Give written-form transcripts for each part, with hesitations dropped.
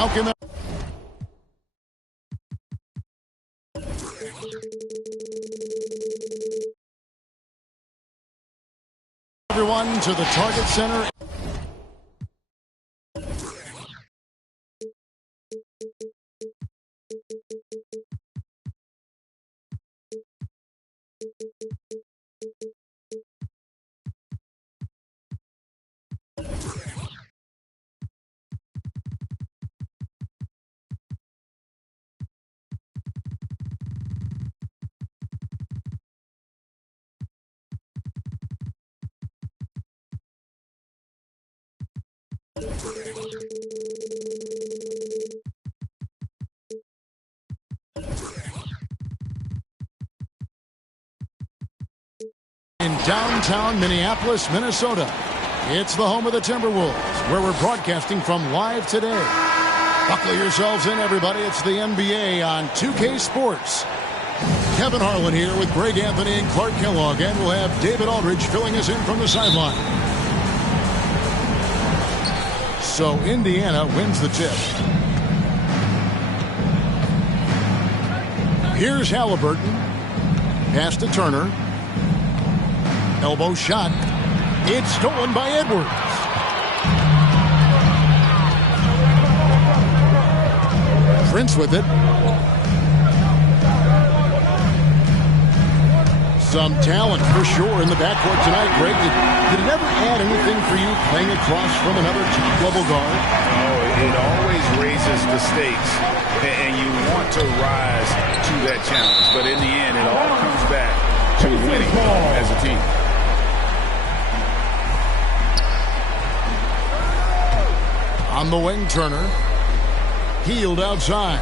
Welcome everyone to the Target Center. In downtown Minneapolis, Minnesota, it's the home of the Timberwolves, where we're broadcasting from live today. Buckle yourselves in, everybody. It's the NBA on 2K Sports. Kevin Harlan here with Greg Anthony and Clark Kellogg, and we'll have David Aldridge filling us in from the sideline. So Indiana wins the tip. Here's Halliburton. Pass to Turner. Elbow shot. It's stolen by Edwards. Prince with it. Some talent for sure in the backcourt tonight, Greg. Did it ever add anything for you playing across from another top-level guard? Oh, it always raises the stakes, and you want to rise to that challenge. But in the end, it all comes back to winning as a team. On the wing, Turner. Healed outside.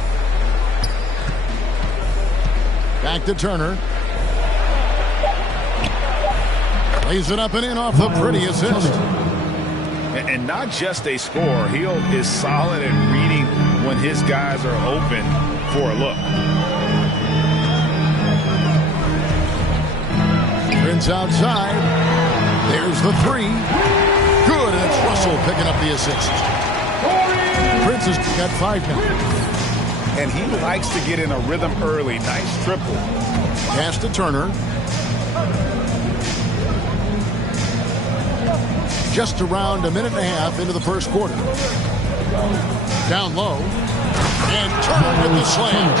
Back to Turner. Lays it up and in off the pretty assist. And not just a scorer. He is solid at reading when his guys are open for a look. Prince outside. There's the three. Good, and it's Russell picking up the assist. Prince has got 5 now. And he likes to get in a rhythm early. Nice triple. Pass to Turner. Just around a minute and a half into the first quarter. Down low. And Turner with the slam.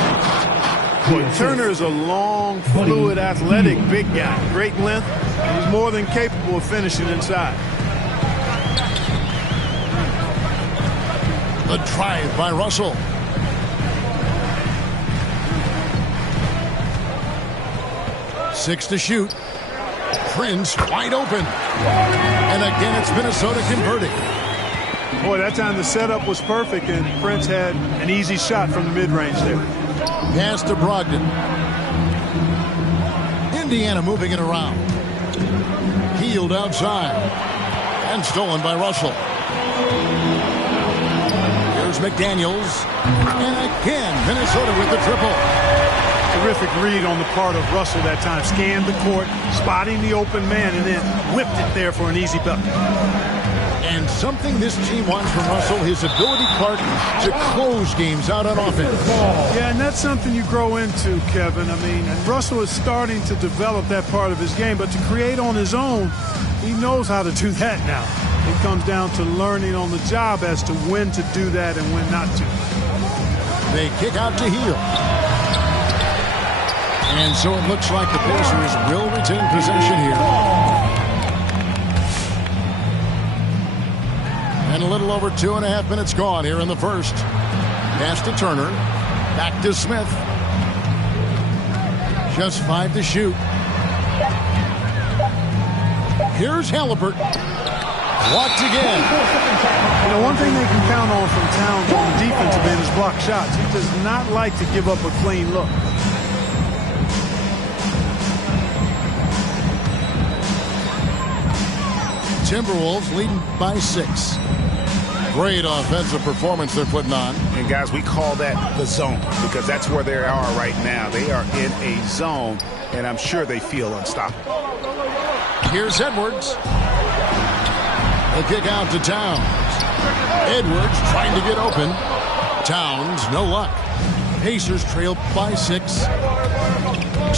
Boy, Turner is a long, fluid, athletic, big guy. Great length. He's more than capable of finishing inside. The drive by Russell. Six to shoot. Prince wide open. And again, it's Minnesota converting. Boy, that time the setup was perfect, and Prince had an easy shot from the mid-range there. Pass to Brogdon. Indiana moving it around. Healed outside. And stolen by Russell. Here's McDaniels. And again, Minnesota with the triple. Terrific read on the part of Russell that time. Scanned the court, spotting the open man, and then whipped it there for an easy bucket. And something this team wants from Russell, his ability, Clark, to close games out on offense. Yeah, and that's something you grow into, Kevin. I mean, and Russell is starting to develop that part of his game, but to create on his own, he knows how to do that now. It comes down to learning on the job as to when to do that and when not to. They kick out to Hield. And so it looks like the Pacers will retain possession here. And a little over 2.5 minutes gone here in the first. Pass to Turner. Back to Smith. Just 5 to shoot. Here's Halliburton. Blocked again. You know, one thing they can count on from Towns on the defensive end is block shots. He does not like to give up a clean look. Timberwolves leading by 6. Great offensive performance they're putting on. And guys, we call that the zone because that's where they are right now. They are in a zone, and I'm sure they feel unstoppable. Here's Edwards. The kick out to Towns. Edwards trying to get open. Towns, no luck. Pacers trail by 6.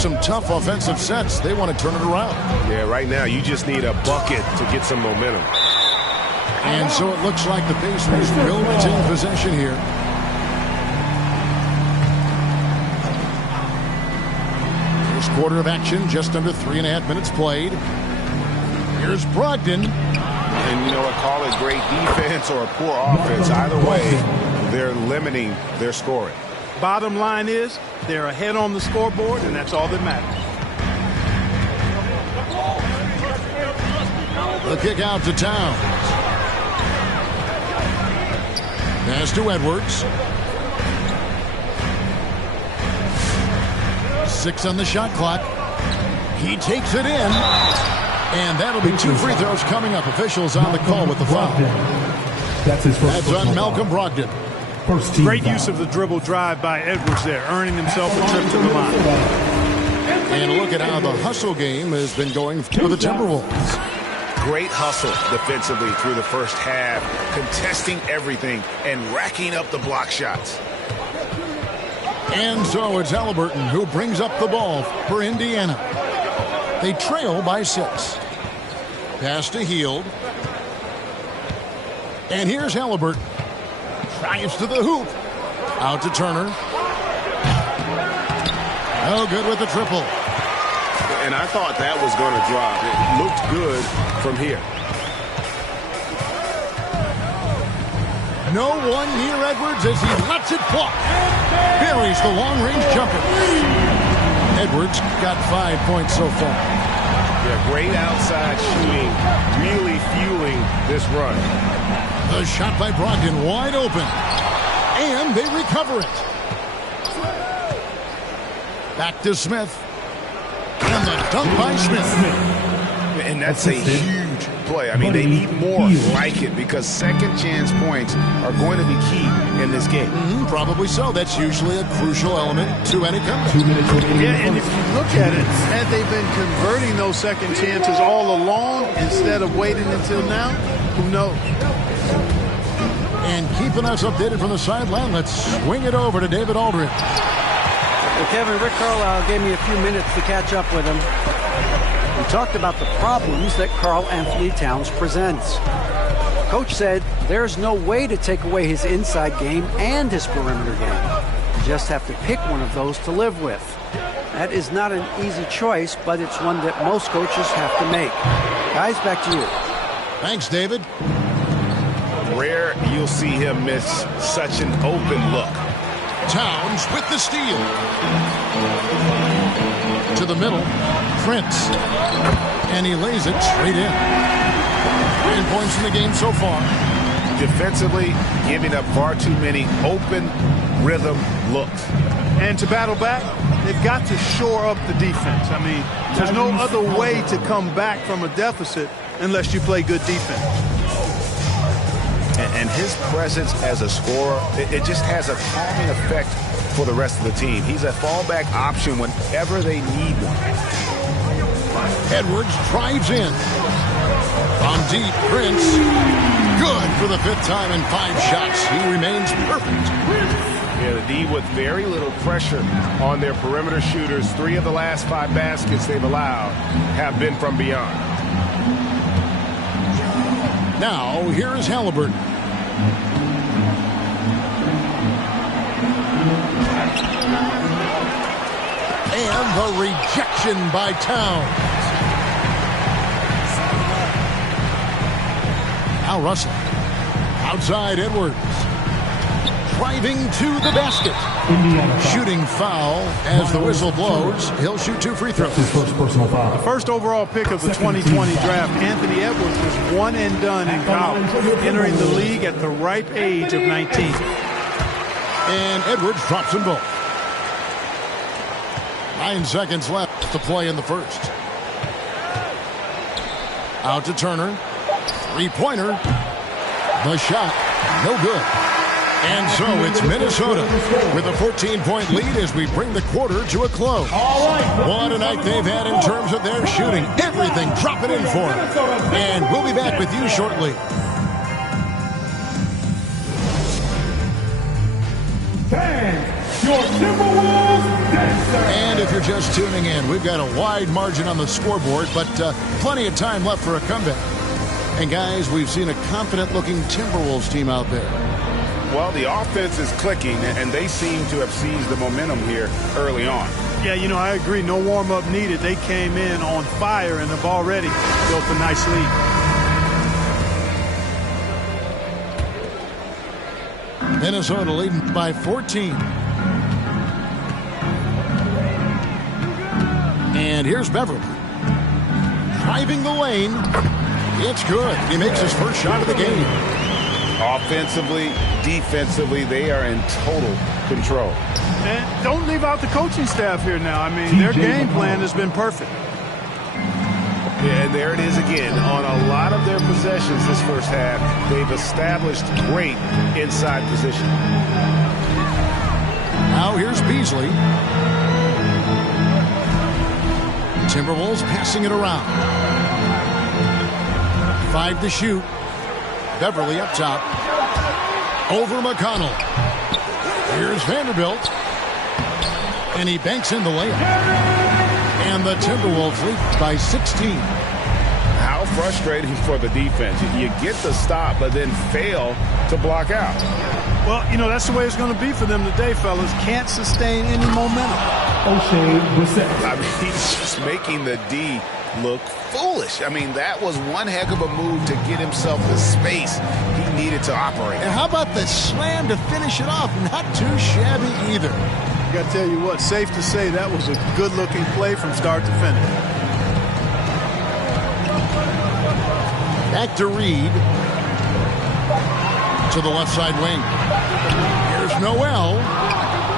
Some tough offensive sets. They want to turn it around. Yeah, right now you just need a bucket to get some momentum. And so it looks like the Pacers will retain possession here. First quarter of action, just under 3.5 minutes played. Here's Brogdon. And you know what, call it great defense or a poor offense. Either way, they're limiting their scoring. Bottom line is they're ahead on the scoreboard, and that's all that matters. The kick out to Towns. Pass to Edwards. 6 on the shot clock. He takes it in. And that'll be 2 free throws coming up. Officials on the call with the foul. That's his first. That's on Malcolm Brogdon. First team Great foul. use of the dribble drive by Edwards there, earning himself a trip to the line. And look at how the hustle game has been going for the Timberwolves. Great hustle defensively through the first half, contesting everything and racking up the block shots. And so it's Halliburton who brings up the ball for Indiana. They trail by 6. Pass to Hield. And here's Halliburton. Drives to the hoop. Out to Turner. Oh, good with the triple. And I thought that was going to drop. It looked good from here. No one near Edwards as he lets it fly. Buries the long-range jumper. Edwards got 5 points so far. Yeah, great outside shooting, really fueling this run. The shot by Brogdon wide open. And they recover it. Back to Smith. And the dunk by Smith. And that's a huge play. I mean, they need more like it because second chance points are going to be key in this game. Probably so. That's usually a crucial element to any comeback. Yeah, and if you look at it, had they been converting those second chances all along instead of waiting until now, who knows? And keeping us updated from the sideline, let's swing it over to David Aldridge. Well, Kevin, Rick Carlisle gave me a few minutes to catch up with him. We talked about the problems that Karl Anthony Towns presents. Coach said there's no way to take away his inside game and his perimeter game. You just have to pick one of those to live with. That is not an easy choice, but it's one that most coaches have to make. Guys, back to you. Thanks, David. Rare you'll see him miss such an open look. Towns with the steal. To the middle, Prince. And he lays it straight in. 9 points in the game so far. Defensively, giving up far too many open rhythm looks. And to battle back, they've got to shore up the defense. I mean, there's no other way to come back from a deficit unless you play good defense. And his presence as a scorer, it just has a calming effect for the rest of the team. He's a fallback option whenever they need one. Edwards drives in. From deep, Prince. Good for the 5th time in 5 shots. He remains perfect. Yeah, the D with very little pressure on their perimeter shooters. 3 of the last 5 baskets they've allowed have been from beyond. Now, here is Halliburton. And the rejection by Towns. Now Russell. Outside Edwards. driving to the basket. Shooting foul as the whistle blows. He'll shoot 2 free throws. His first personal foul. The first overall pick of the 2020 draft, Anthony Edwards was one and done in college, entering the league at the ripe age of 19. And Edwards drops them both. 9 seconds left to play in the first. Out to Turner. Three-pointer. The shot. No good. And so it's Minnesota with a 14-point lead as we bring the quarter to a close. What a night they've had in terms of their shooting. Everything dropping in for them. And we'll be back with you shortly. Your Timberwolves dancer. And if you're just tuning in, we've got a wide margin on the scoreboard, but plenty of time left for a comeback. And guys, we've seen a confident-looking Timberwolves team out there. Well, the offense is clicking, and they seem to have seized the momentum here early on. Yeah, you know, I agree. No warm-up needed. They came in on fire and have already built a nice lead. Minnesota leading by 14. And here's Beverly. Driving the lane. It's good. He makes his first shot of the game. Offensively, defensively, they are in total control. And don't leave out the coaching staff here now. I mean, their game plan has been perfect. Yeah, and there it is again. On a lot of their possessions this first half, they've established great inside position. Now here's Beasley. Timberwolves passing it around. 5 to shoot. Beverly up top. Over McConnell. Here's Vanderbilt. And he banks in the layup. And the Timberwolves lead by 16. How frustrating for the defense. You get the stop, but then fail to block out. Well, you know, that's the way it's going to be for them today, fellas. Can't sustain any momentum. O'Shea Brissett. I mean, he's just making the D look foolish. I mean, that was one heck of a move to get himself the space he needed to operate. And how about the slam to finish it off? Not too shabby either. I got to tell you what, safe to say that was a good-looking play from start to finish. Back to Reed. To the left side wing. Here's Noel.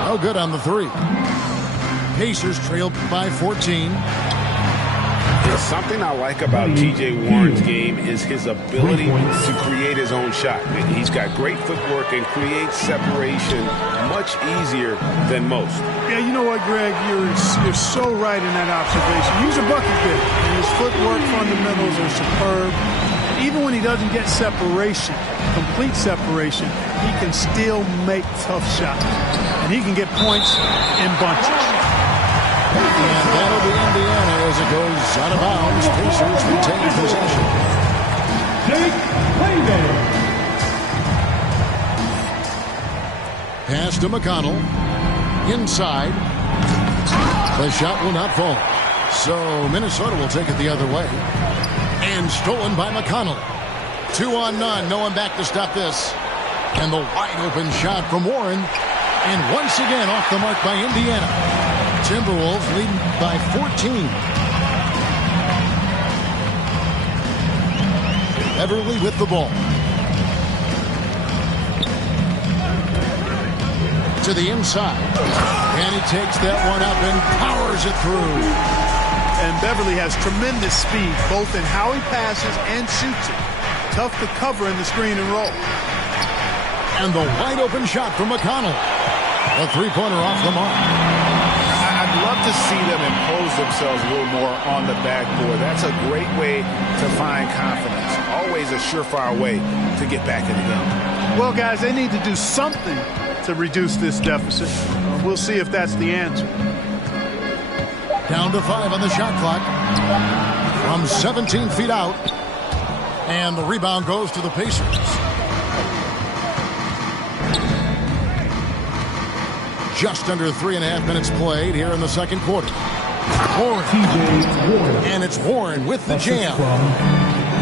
No good on the 3. Pacers trailed by 14. Something I like about T.J. Warren's game is his ability to create his own shot. He's got great footwork and creates separation much easier than most. Yeah, you know what, Greg? You're so right in that observation. He's a bucket getter, and his footwork fundamentals are superb. Even when he doesn't get separation, complete separation, he can still make tough shots. And he can get points in bunches. And that'll be Indiana as it goes out of bounds. Pacers retain possession. Jake Layman. Pass to McConnell. Inside. The shot will not fall. So Minnesota will take it the other way. And stolen by McConnell. 2 on none. No one back to stop this. And the wide open shot from Warren. And once again off the mark by Indiana. Timberwolves leading by 14. Beverly with the ball. To the inside. And he takes that one up and powers it through. And Beverly has tremendous speed, both in how he passes and shoots it. Tough to cover in the screen and roll. And the wide open shot from McConnell. A three-pointer off the mark. I'd love to see them impose themselves a little more on the backboard. That's a great way to find confidence. Always a surefire way to get back in the game. Well, guys, they need to do something to reduce this deficit. We'll see if that's the answer. Down to 5 on the shot clock. From 17 feet out. And the rebound goes to the Pacers. Just under 3.5 minutes played here in the second quarter. Warren. T.J. Warren. And it's Warren with the jam.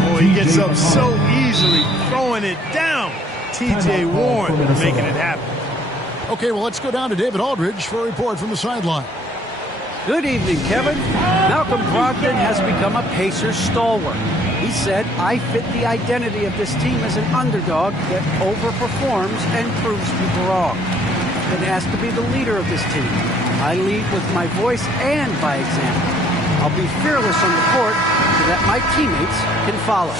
Boy, he gets up so easily, throwing it down. T.J. Warren making it happen. Okay, well, let's go down to David Aldridge for a report from the sideline. Good evening, Kevin. Malcolm Brogdon has become a Pacers stalwart. He said, I fit the identity of this team as an underdog that overperforms and proves people wrong. I've been asked to be the leader of this team. I lead with my voice and by example. I'll be fearless on the court so that my teammates can follow.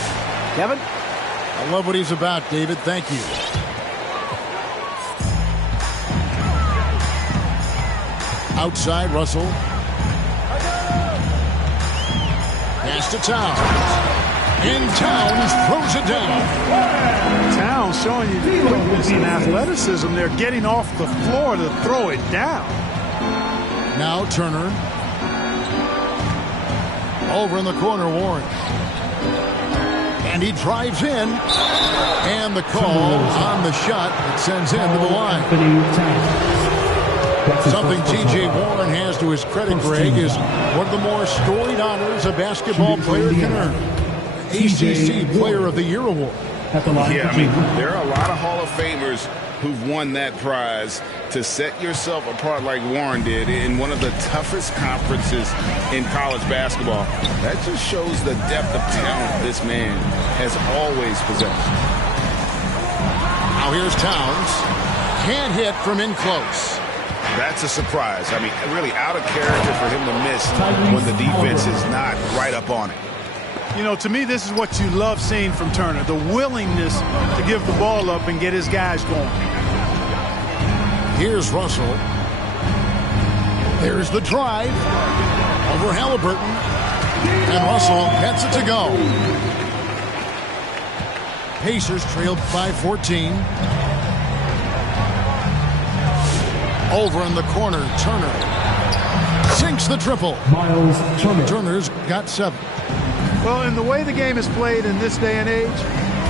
Kevin? I love what he's about, David. Thank you. Outside, Russell. Pass to Towns. And Towns throws it down. Towns showing you some athleticism. They're getting off the floor to throw it down. Now Turner. Over in the corner, Warren. And he drives in. And the call on the shot that sends him to the line. Something T.J. Warren has to his credit, Greg, is one of the more storied honors a basketball player can earn. ACC Player of the Year award. Yeah, I mean, there are a lot of Hall of Famers who've won that prize. To set yourself apart like Warren did in one of the toughest conferences in college basketball, that just shows the depth of talent this man has always possessed. Now here's Towns. Can't hit from in close. That's a surprise. I mean, really out of character for him to miss when the defense is not right up on it. You know, to me, this is what you love seeing from Turner, the willingness to give the ball up and get his guys going. Here's Russell. There's the drive. Over Halliburton. And Russell gets it to go. Pacers trailed 5-14. Over in the corner, Turner sinks the triple. Miles Turner. Turner's got 7. Well, in the way the game is played in this day and age,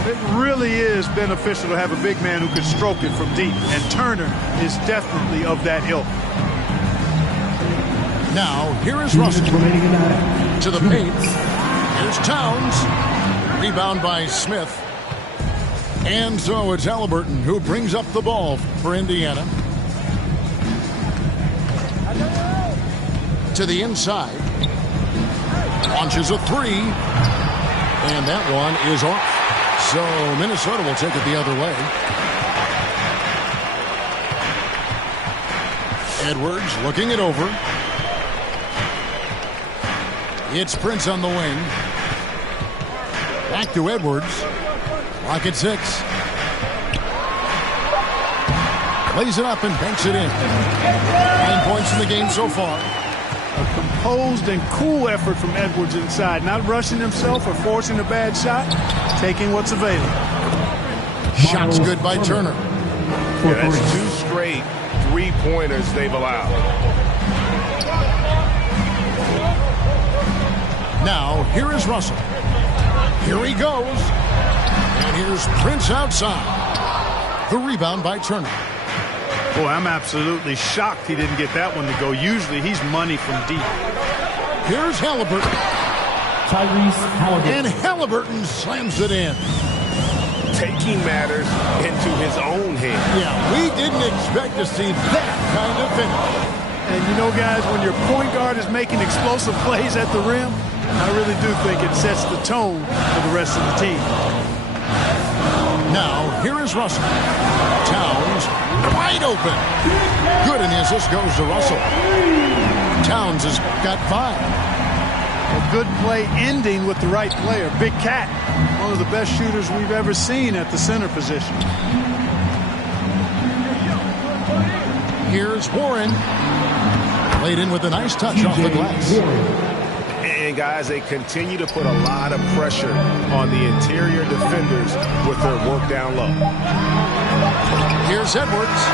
it really is beneficial to have a big man who can stroke it from deep. And Turner is definitely of that ilk. Now, here is Russell to the paint. Here's Towns. Rebound by Smith. And so it's Halliburton who brings up the ball for Indiana. To the inside. Launches a 3. And that one is off. So Minnesota will take it the other way. Edwards looking it over. It's Prince on the wing. Back to Edwards. Clock at 6. Lays it up and banks it in. 9 points in the game so far. A composed and cool effort from Edwards inside. Not rushing himself or forcing a bad shot. Taking what's available. Shots good by Turner. Yeah, that's 2 straight 3-pointers they've allowed. Now, here is Russell. Here he goes. And here's Prince outside. The rebound by Turner. Boy, I'm absolutely shocked he didn't get that one to go. Usually he's money from deep. Here's Halliburton. Tyrese Halliburton. And Halliburton slams it in. Taking matters into his own hands. Yeah, we didn't expect to see that kind of finish. And you know, guys, when your point guard is making explosive plays at the rim, I really do think it sets the tone for the rest of the team. Now, here is Russell. Towns, wide open. Good, and the assist goes to Russell. Towns has got 5. A good play ending with the right player. Big Cat, one of the best shooters we've ever seen at the center position. Here's Warren. Played in with a nice touch off the glass. And guys, they continue to put a lot of pressure on the interior defenders with their work down low. Here's Edwards.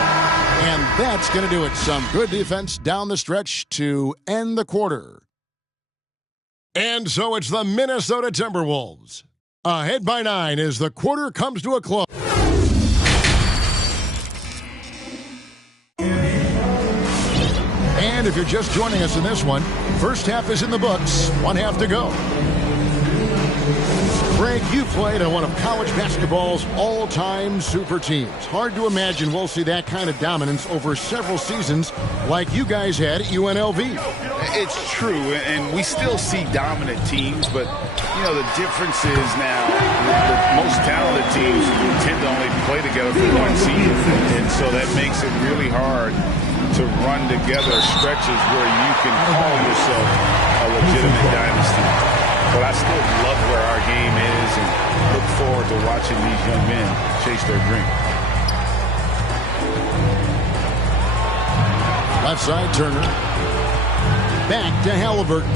And that's going to do it. Some good defense down the stretch to end the quarter. And so it's the Minnesota Timberwolves. Ahead by 9 as the quarter comes to a close. And if you're just joining us in this one, first half is in the books. 1 half to go. Greg Mike, you played on one of college basketball's all-time super teams. Hard to imagine we'll see that kind of dominance over several seasons like you guys had at UNLV. It's true, and we still see dominant teams, but, you know, the difference is now the most talented teams tend to only play together for one season, and so that makes it really hard to run together stretches where you can call yourself a legitimate dynasty. But I still love where our game is and look forward to watching these young men chase their dream. Left side, Turner. Back to Halliburton.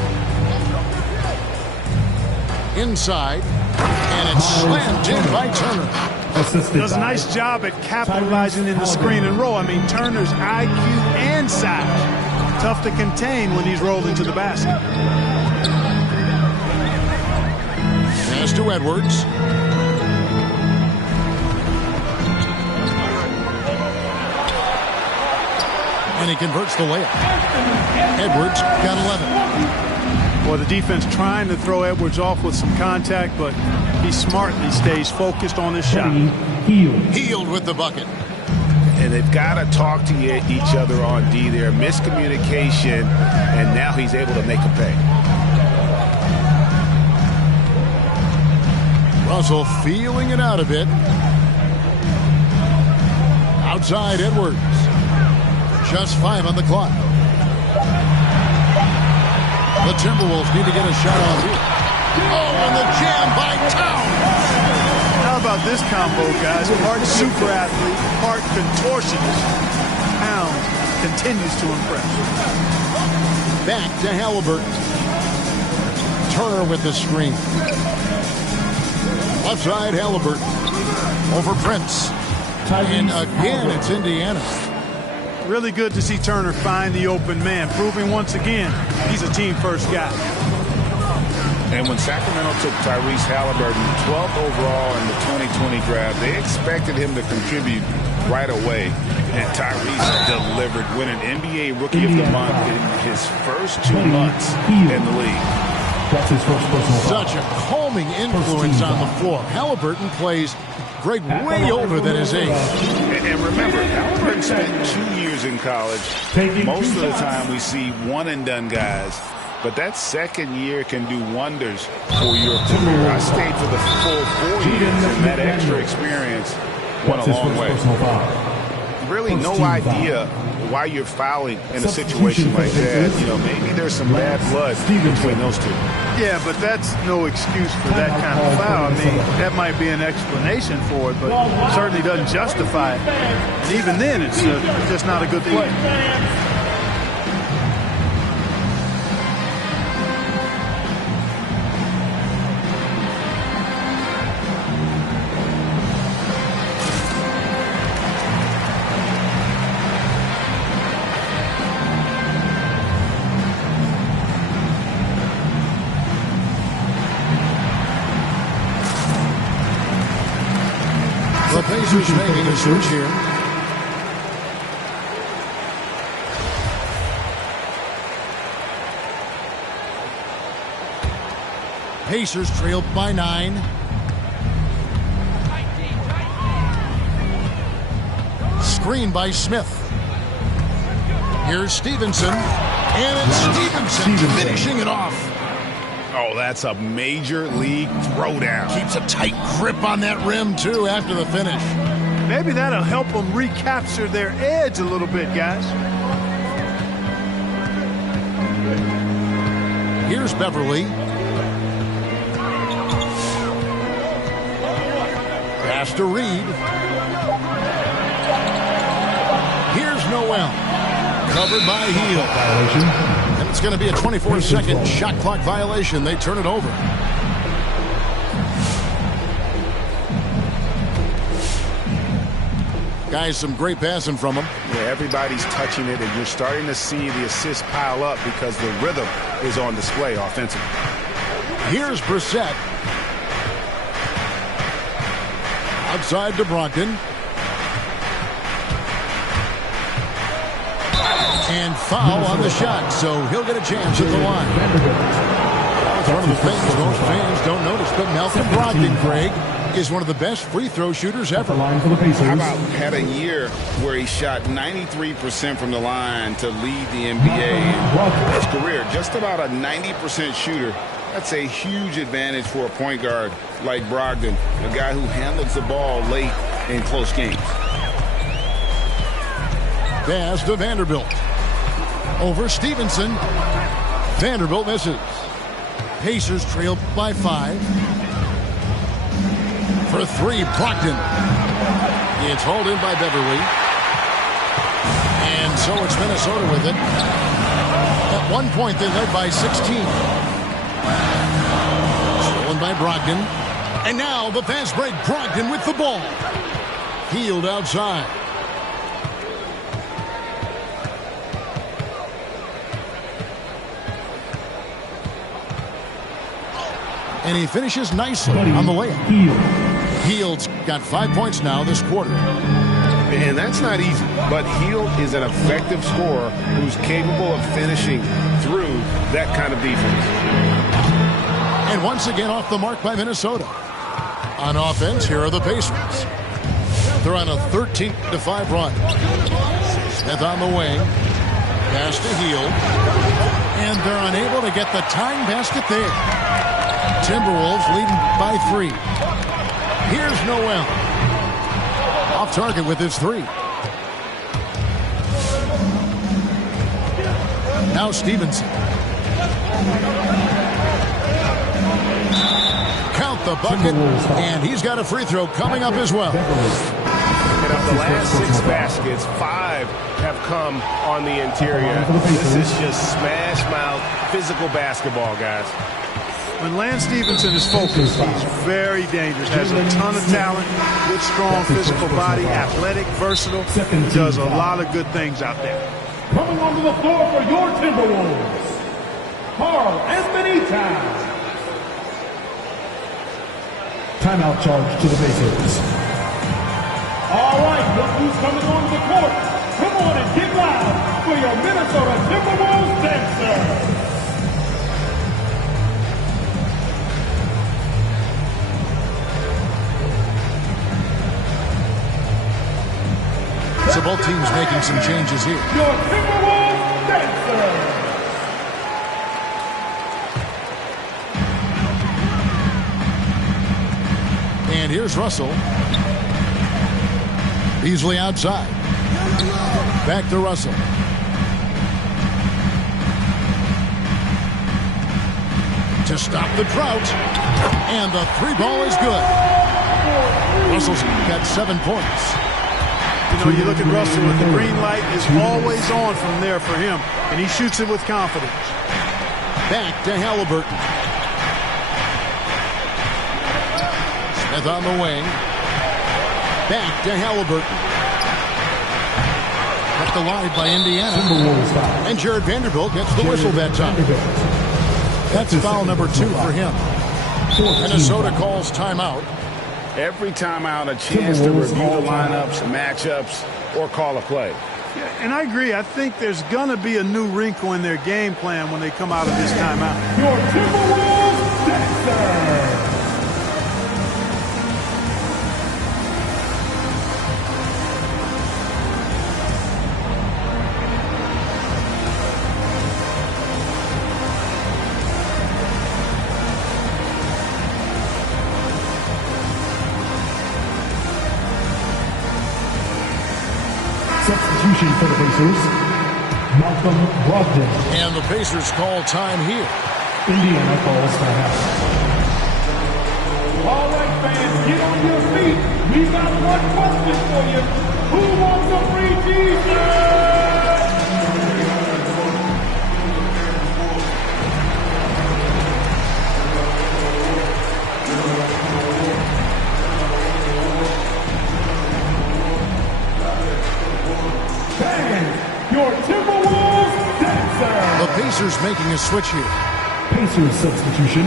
Inside. And it's slammed in by Turner. Does a nice job at capitalizing in the screen and roll. I mean, Turner's IQ and size. Tough to contain when he's rolled into the basket. Pass to Edwards. And he converts the layup. Edwards got 11. Well, the defense trying to throw Edwards off with some contact, but he smartly stays focused on his shot. Healed with the bucket. And they've got to talk to each other on D there. Miscommunication, and now he's able to make a pay. Russell feeling it out a bit. Outside Edwards. Just 5 on the clock. The Timberwolves need to get a shot on here. Oh, and the jam by Towns. How about this combo, guys? Part super athlete, part contortionist. Towns continues to impress. Back to Halliburton. Turner with the screen. Left side, Halliburton. Over Prince. And again, it's Indiana. Really good to see Turner find the open man, proving once again he's a team-first guy. And when Sacramento took Tyrese Halliburton 12th overall in the 2020 draft, they expected him to contribute right away. And Tyrese delivered, winning NBA Rookie of the Month in his first 2 months in the league. That's his first personal foul. Such a calming influence on the floor. Halliburton plays Greg way older than his age. And remember, Halliburton spent 2 years in college. Most of the time we see one-and-done guys. But that second year can do wonders for your career. I stayed for the full 4 years, and that extra experience went a long way. Really no idea why you're fouling in a situation like that. You know, maybe there's some bad blood between those two. Yeah, but that's no excuse for that kind of foul. I mean, that might be an explanation for it, but it certainly doesn't justify it. And even then, it's just not a good play. The Pacers making a switch here. Pacers trailed by 9. Screen by Smith. Here's Stevenson. And it's Stevenson finishing it off. Oh, that's a major league throwdown. Keeps a tight grip on that rim, too, after the finish. Maybe that'll help them recapture their edge a little bit, guys. Here's Beverly. Pass to Reed. Here's Noel. Covered by Hield. And it's going to be a 24-second shot clock violation. They turn it over. Guys, some great passing from him. Yeah, everybody's touching it, and you're starting to see the assists pile up because the rhythm is on display offensively. Here's Brissett. Outside to Brogdon. And foul on the shot, so he'll get a chance at the line. That's one of the things most fans don't notice, but Malcolm Brogdon, Greg, is one of the best free throw shooters ever. How about had a year where he shot 93% from the line to lead the NBA in his career? Just about a 90% shooter. That's a huge advantage for a point guard like Brogdon, a guy who handles the ball late in close games. Pass to Vanderbilt. Over Stevenson. Vanderbilt misses. Pacers trail by 5. For 3, Brogdon. It's hauled in by Beverly. And so it's Minnesota with it. At one point, they led by 16. Stolen by Brogdon. And now the fast break. Brogdon with the ball. Hield outside. And he finishes nicely on the layup. Hield's got 5 points now this quarter. And that's not easy, but Hield is an effective scorer who's capable of finishing through that kind of defense. And once again off the mark by Minnesota. On offense, here are the Pacers. They're on a 13-5 run. Smith on the wing. Pass to Hield. And they're unable to get the tying basket there. Timberwolves leading by 3. Here's Noel. Off target with his 3. Now Stevenson. Count the bucket, and he's got a free throw coming up as well. And of the last 6 baskets, 5 have come on the interior. This is just smash mouth physical basketball, guys. When Lance Stevenson is focused, he's very dangerous. Has a ton of talent, good, strong physical body, athletic, versatile. Does a lot of good things out there. Coming onto the floor for your Timberwolves, Karl-Anthony Towns. Timeout charge to the Pacers. All right, look who's coming onto the court. Come on and get loud for your Minnesota Timberwolves dancer. So both teams making some changes here. Your Timberwolves dancers. And here's Russell. Beasley outside. Back to Russell. To stop the drought. And the 3 ball is good. Russell's got 7 points. You know, you look at Russell with the green light is always on from there for him, and he shoots it with confidence. Back to Halliburton. Smith on the wing. Back to Halliburton. Kept alive by Indiana. And Jared Vanderbilt gets the whistle that time. That's foul number 2 for him. Minnesota calls timeout. Every timeout, a chance to review the lineups, matchups, or call a play. Yeah, and I agree. I think there's going to be a new wrinkle in their game plan when they come out of this timeout. Your Timberwolves dancer. Substitution for the Pacers, Malcolm Brogdon. And the Pacers call time here. Indiana calls timeout. All right, fans, get on your feet. We got one question for you. Who wants a free t-shirt? Your Timberwolves dancer. The Pacers making a switch here. Pacers substitution.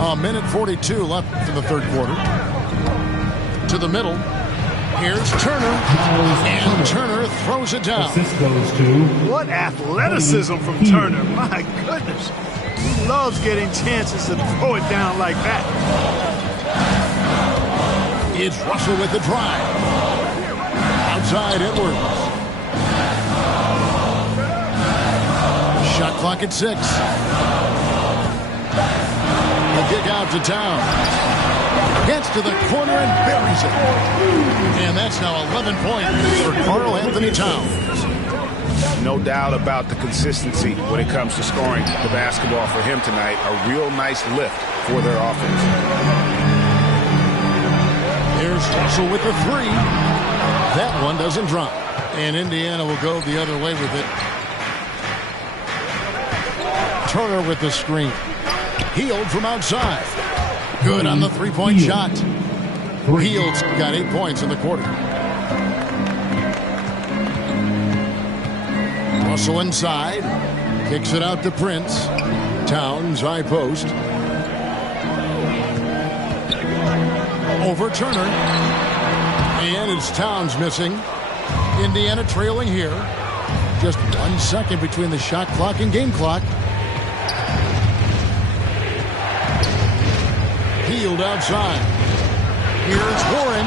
A minute 42 left in the third quarter. To the middle. Here's Turner, and Turner throws it down. Assist goes to What athleticism from Turner. My goodness. He loves getting chances to throw it down like that. It's Russell with the drive. Outside Edwards. Shot clock at 6. The kick out to Towns. Gets to the corner and buries it. And that's now 11 points for Karl Anthony Towns. No doubt about the consistency when it comes to scoring the basketball for him tonight. A real nice lift for their offense. Here's Russell with the 3. That one doesn't drop. And Indiana will go the other way with it. Turner with the screen. Hield from outside. Good on the three-point shot. Hield's got 8 points in the quarter. Russell inside. Kicks it out to Prince. Towns high post. Over Turner. And it's Towns missing. Indiana trailing here. Just 1 second between the shot clock and game clock. Hield outside. Here's Warren.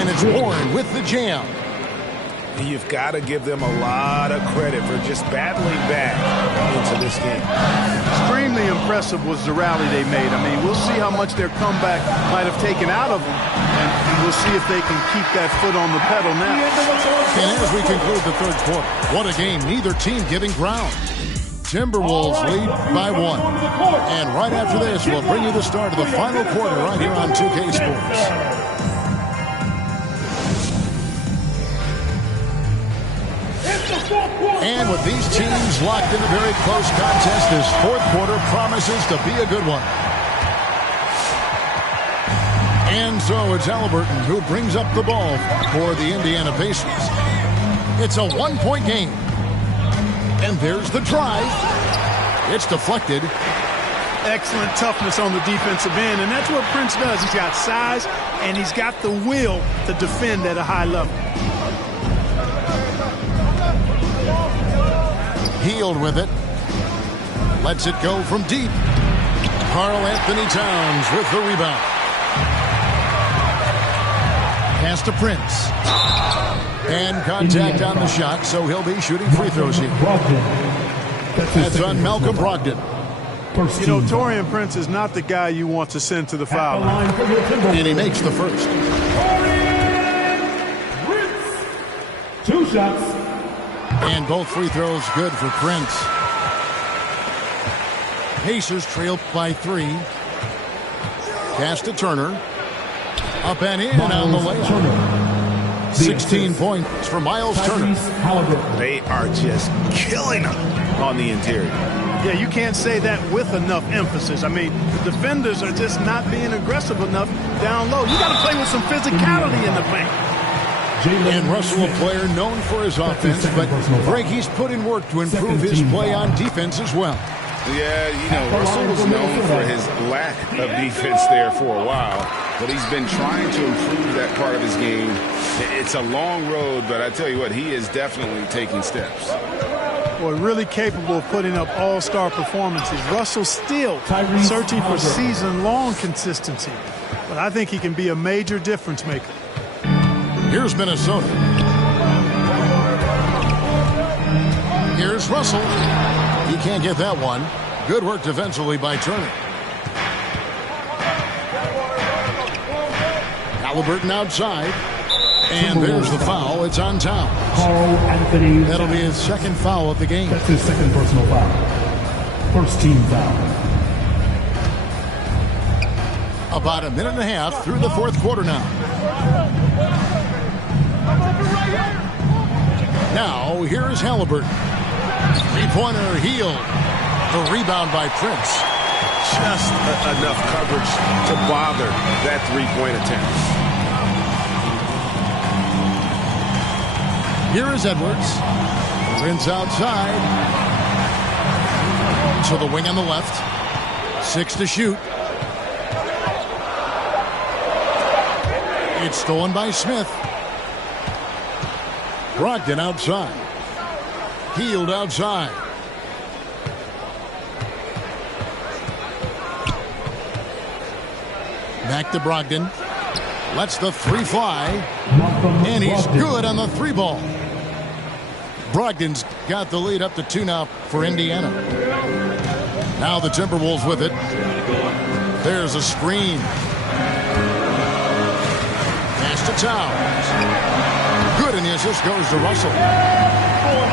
And it's Warren with the jam. You've got to give them a lot of credit for just battling back into this game. Extremely impressive was the rally they made. I mean, we'll see how much their comeback might have taken out of them. And we'll see if they can keep that foot on the pedal now. And as we conclude the third quarter, what a game. Neither team giving ground. Timberwolves lead by 1. And right after this, we'll bring you the start of the final quarter right here on 2K Sports. And with these teams locked in a very close contest, this fourth quarter promises to be a good one. And so it's Halliburton who brings up the ball for the Indiana Pacers. It's a 1-point game. And there's the drive. It's deflected. Excellent toughness on the defensive end, and that's what Prince does. He's got size, and he's got the will to defend at a high level. Hield with it. Lets it go from deep. Karl Anthony Towns with the rebound. Pass to Prince. And contact on the shot, so he'll be shooting free throws here. That's on Malcolm Brogdon. You know, Taurean Prince is not the guy you want to send to the foul line. And he makes the first. 2 shots. And both free throws good for Prince. Pacers trail by 3. Pass to Turner. Up and in on the layup. 16 points for Miles Turner. They are just killing them on the interior. Yeah, you can't say that with enough emphasis. I mean, the defenders are just not being aggressive enough down low. You got to play with some physicality in the paint. And Russell, a player known for his offense, but Greg, he's put in work to improve his play on defense as well. Yeah, you know, Russell was known for his lack of defense there for a while, but he's been trying to improve that part of his game. It's a long road, but I tell you what, he is definitely taking steps. Boy, really capable of putting up all-star performances. Russell still searching for season-long consistency, but I think he can be a major difference maker. Here's Minnesota. Here's Russell. He can't get that one. Good work defensively by Turner. Halliburton outside. And there's the foul. It's on Towns. Karl Anthony. That'll be his second foul of the game. That's his second personal foul. First team foul. About a minute and a half through the fourth quarter now. Now, here is Halliburton. Three-pointer Hield. The rebound by Prince. Just enough coverage to bother that three-point attempt. Here is Edwards. Prince outside. To the wing on the left. 6 to shoot. It's stolen by Smith. Brogdon outside. Hield outside. Back to Brogdon. Lets the three fly. And he's good on the three ball. Brogdon's got the lead up to 2 now for Indiana. Now the Timberwolves with it. There's a screen. Pass to Towns. Good, and the assist goes to Russell.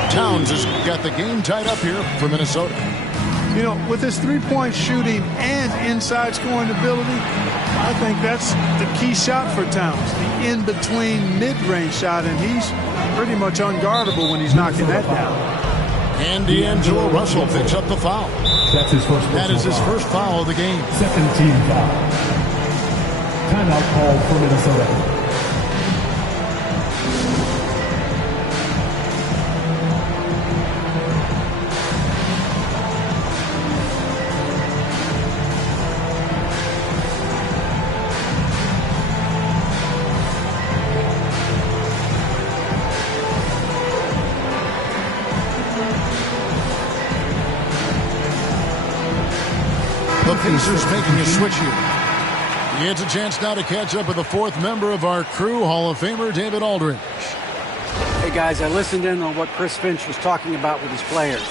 Towns has got the game tied up here for Minnesota. You know, with his three-point shooting and inside scoring ability, I think that's the key shot for Towns. The in-between mid-range shot, and he's pretty much unguardable when he's knocking that down. And D'Angelo Russell picks up the foul. That's his first. That is his first foul of the game. Second team foul. Timeout called for Minnesota. The Pacers making a switch here. He gets a chance now to catch up with the fourth member of our crew, Hall of Famer David Aldridge. Hey, guys, I listened in on what Chris Finch was talking about with his players.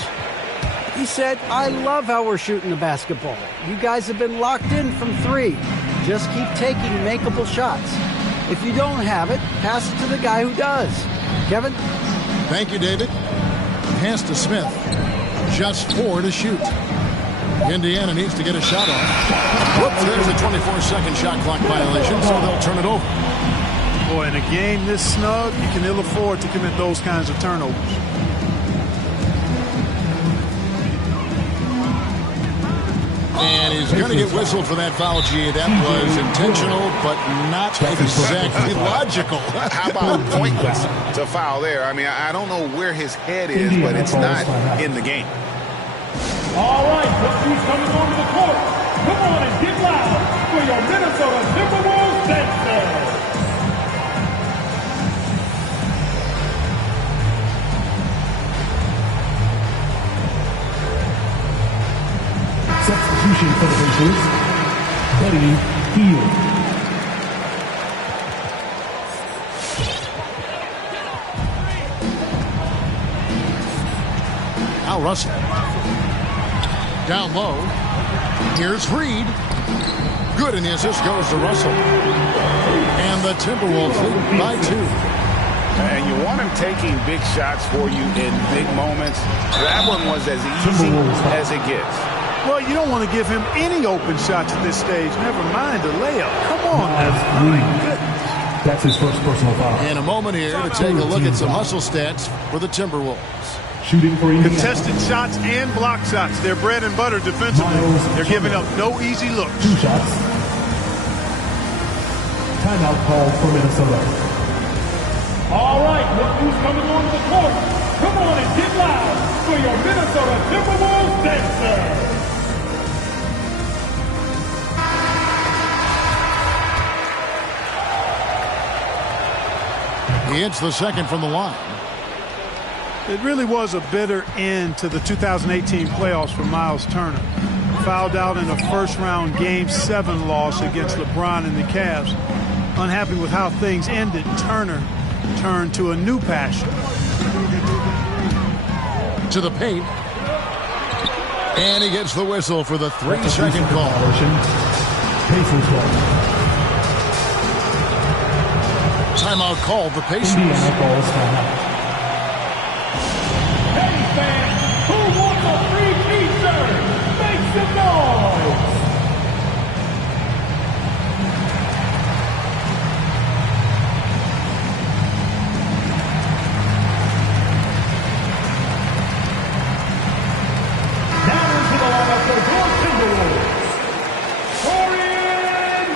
He said, I love how we're shooting the basketball. You guys have been locked in from 3. Just keep taking makeable shots. If you don't have it, pass it to the guy who does. Kevin? Thank you, David. Pass to Smith. Just 4 to shoot. Indiana needs to get a shot off. Whoops, there's a 24-second shot clock violation, so they'll turn it over. Boy, in a game this snug, you can ill afford to commit those kinds of turnovers. And he's going to get whistled for that foul, G. That was intentional, but not exactly logical. How about pointless to foul there? I mean, I don't know where his head is, but it's not in the game. All right, look who's coming onto the court. Come on and get loud for your Minnesota Timberwolves dancers. Substitution for the Pacers, Buddy Hield. Now Russell. Down low. Here's Reed. Good, and the assist goes to Russell. And the Timberwolves lead by 2. And you want him taking big shots for you in big moments. That one was as easy as it gets. Well, you don't want to give him any open shots at this stage. Never mind a layup. Come on. That's his first personal foul. In a moment here to take a look at some hustle stats for the Timberwolves. Shooting for Indiana. Contested shots and block shots. They're bread and butter defensively. They're giving up no easy looks. 2 shots. Timeout called for Minnesota. All right, look who's coming onto the court. Come on and get loud for your Minnesota Timberwolves dancers. He hits the second from the line. It really was a bitter end to the 2018 playoffs for Miles Turner. Fouled out in a first-round Game 7 loss against LeBron and the Cavs. Unhappy with how things ended, Turner turned to a new passion. To the paint. And he gets the whistle for the 3-second call. Pacers ball. Timeout called the Pacers. Indiana calls timeout. Hey fans, who wants a free t-shirt? Make some noise! Now into the lineup for your Timberwolves. Torian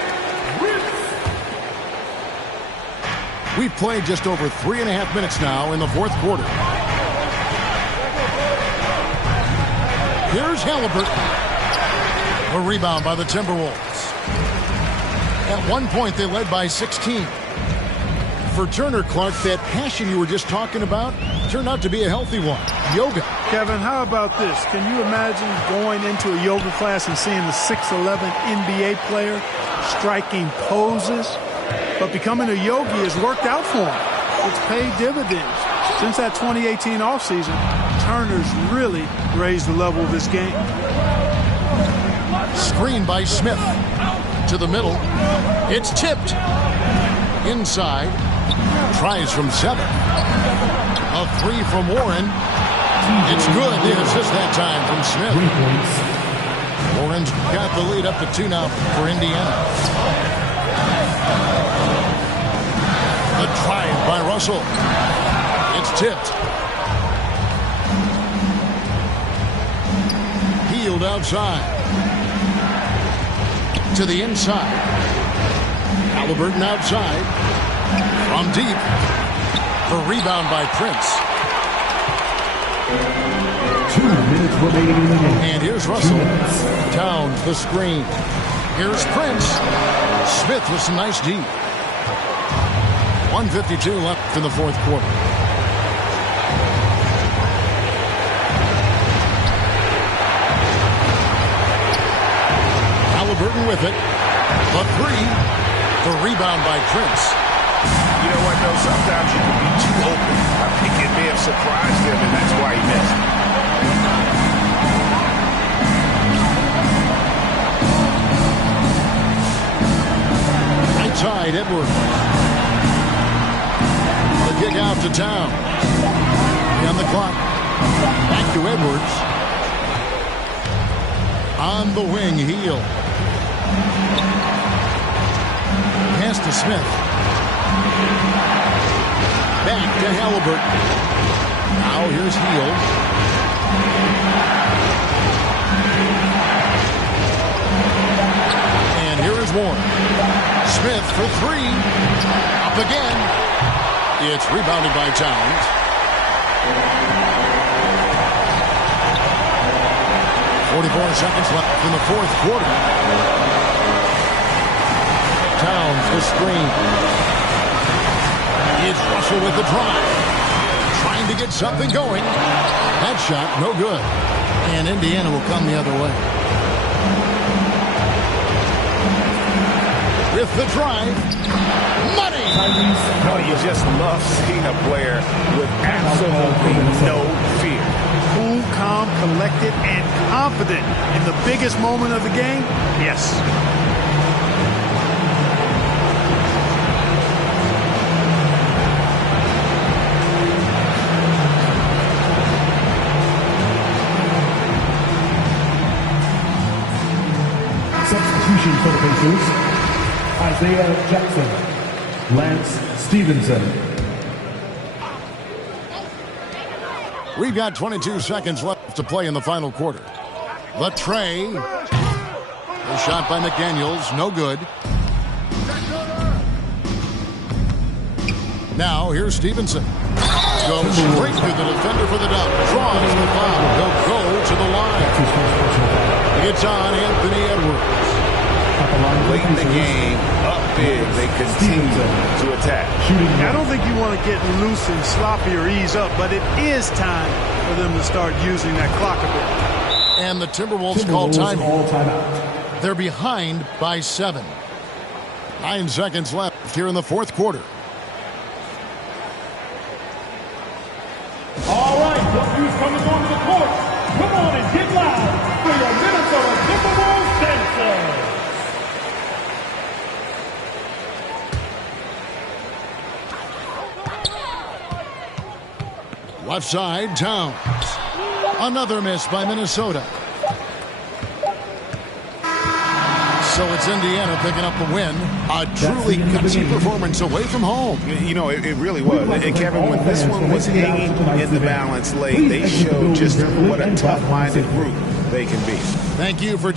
Prince. We've played just over 3.5 minutes now in the fourth quarter. Here's Halliburton. A rebound by the Timberwolves. At one point, they led by 16. For Turner, Clark, that passion you were just talking about turned out to be a healthy one. Yoga. Kevin, how about this? Can you imagine going into a yoga class and seeing a 6'11" NBA player striking poses? But becoming a yogi has worked out for him. It's paid dividends. Since that 2018 offseason, Turner's really raised the level of his game. Screen by Smith. To the middle. It's tipped. Inside. Tries from 7. A 3 from Warren. It's good. The assist that time from Smith. Warren's got the lead up to 2 now for Indiana. The drive by Russell. It's tipped. Healed outside. To the inside. Halliburton outside. From deep. For rebound by Prince. 2 minutes remaining in the game. And here's Russell. Down the screen. Here's Prince. Smith with some nice D. 1:52 left in the fourth quarter. Halliburton with it. The 3. The rebound by Prince. You know what, though? Sometimes you can be too open. I think it may have surprised him, and that's why he missed. Right side, Edwards. The kick out to Town. On the clock. Back to Edwards. On the wing, Heel. Pass to Smith. Back to Halliburton. Now here's Heel. And here is Warren. Smith for 3. Up again. It's rebounded by Towns. .44 seconds left in the fourth quarter. Towns the screen. It's Russell with the drive. Trying to get something going. That shot, no good. And Indiana will come the other way. With the drive. Money! No, you just love seeing a player with absolutely no fear. Cool, calm, collected, and confident in the biggest moment of the game? Yes. Substitution for the Pacers. Isaiah Jackson. Lance Stevenson. We've got 22 seconds left to play in the final quarter. The tray. The shot by McDaniels, no good. Now here's Stevenson. Goes straight through the defender for the dunk. Draws the foul. He'll go to the line. It's on Anthony Edwards. Late in the game, up big, they continue to attack. I don't think you want to get loose and sloppy or ease up, but it is time for them to start using that clock a bit. And the Timberwolves call timeout. They're behind by 7. 9 seconds left here in the fourth quarter. All right, look who's coming onto the court. Come on and get loud for your Minnesota Timberwolves dancers. Left side, Towns. Another miss by Minnesota. So it's Indiana picking up the win. A truly gutsy performance away from home. You know, it really was. And Kevin, when this one was hanging in the balance late, they showed just what a tough-minded group they can be. Thank you for